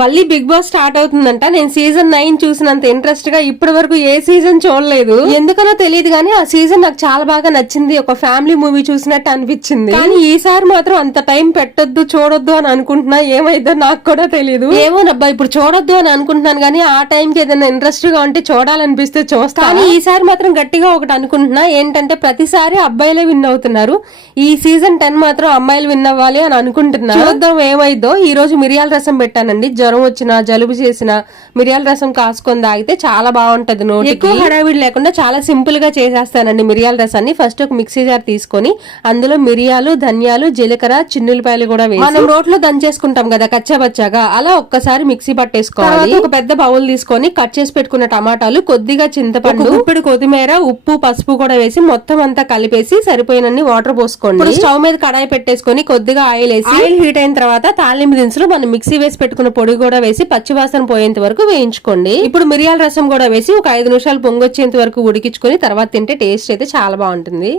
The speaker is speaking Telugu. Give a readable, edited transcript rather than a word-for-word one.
మళ్ళీ బిగ్ బాస్ స్టార్ట్ అవుతుందంట. నేను సీజన్ 9 చూసినంత ఇంట్రెస్ట్ గా ఇప్పటి వరకు ఏ సీజన్ చూడలేదు. ఎందుకనో తెలియదు కానీ ఆ సీజన్ నాకు చాలా బాగా నచ్చింది. ఒక ఫ్యామిలీ మూవీ చూసినట్టు అనిపించింది. కానీ ఈసారి మాత్రం అంత టైం పెట్టొద్దు చూడొద్దు అని అనుకుంటున్నా. ఏమైందో నాకు కూడా తెలియదు. ఏమోనబ్బా ఇప్పుడు చూడొద్దు అని అనుకుంటున్నాను కానీ ఆ టైంకి ఏదైనా ఇంట్రెస్ట్ గా ఉంటే చూడాలనిపిస్తే చూస్తా. కానీ ఈసారి మాత్రం గట్టిగా ఒకటి అనుకుంటున్నా ఏంటంటే ప్రతిసారి అబ్బాయిలే విన్ అవుతున్నారు. ఈ సీజన్ 10 మాత్రం అమ్మాయిలు విన్ అవ్వాలి అని అనుకుంటున్నా. చూద్దాం ఏమైందో. ఈ రోజు మిరియాల రసం పెట్టానండి. జ్వరం వచ్చినా జలుబు చేసినా మిరియాల రసం కాసుకొని తాగితే చాలా బాగుంటది. నోటికి ఎక్కువ హడావిడి లేకుండా చాలా సింపుల్ గా చేసేస్తానండి మిరియాల రసాన్ని. ఫస్ట్ ఒక మిక్సీ జార్ తీసుకొని అందులో మిరియాలు, ధనియాలు, జీలకర్ర, చిన్నులపాయలు కూడా వేసి మనం రోట్లో దంచేసుకుంటాం కదా కచ్చాబచ్చాగా, అలా ఒక్కసారి మిక్సీ పట్టేసుకోవాలి. ఒక పెద్ద బౌల్ తీసుకొని కట్ చేసి పెట్టుకున్న టమాటాలు, కొద్దిగా చింతపండు, గుప్పెడు కొత్తిమీర, ఉప్పు, పసుపు కూడా వేసి మొత్తం అంతా కలిపేసి సరిపోయినన్ని వాటర్ పోసుకోండి. ఇప్పుడు స్టవ్ మీద కడాయి పెట్టేసుకొని కొద్దిగా ఆయిల్ వేసి ఆయిల్ హీట్ అయిన తర్వాత తాలింపు దినుసులు మనం మిక్సీ వేసి పెట్టుకున్న పొడి కూడా వేసి పచ్చివాసన పోయేంత వరకు వేయించుకోండి. ఇప్పుడు మిరియాల రసం కూడా వేసి ఒక 5 నిమిషాలు పొంగొచ్చేంత వరకు ఉడికించుకొని తర్వాత తింటే టేస్ట్ అయితే చాలా బాగుంటుంది.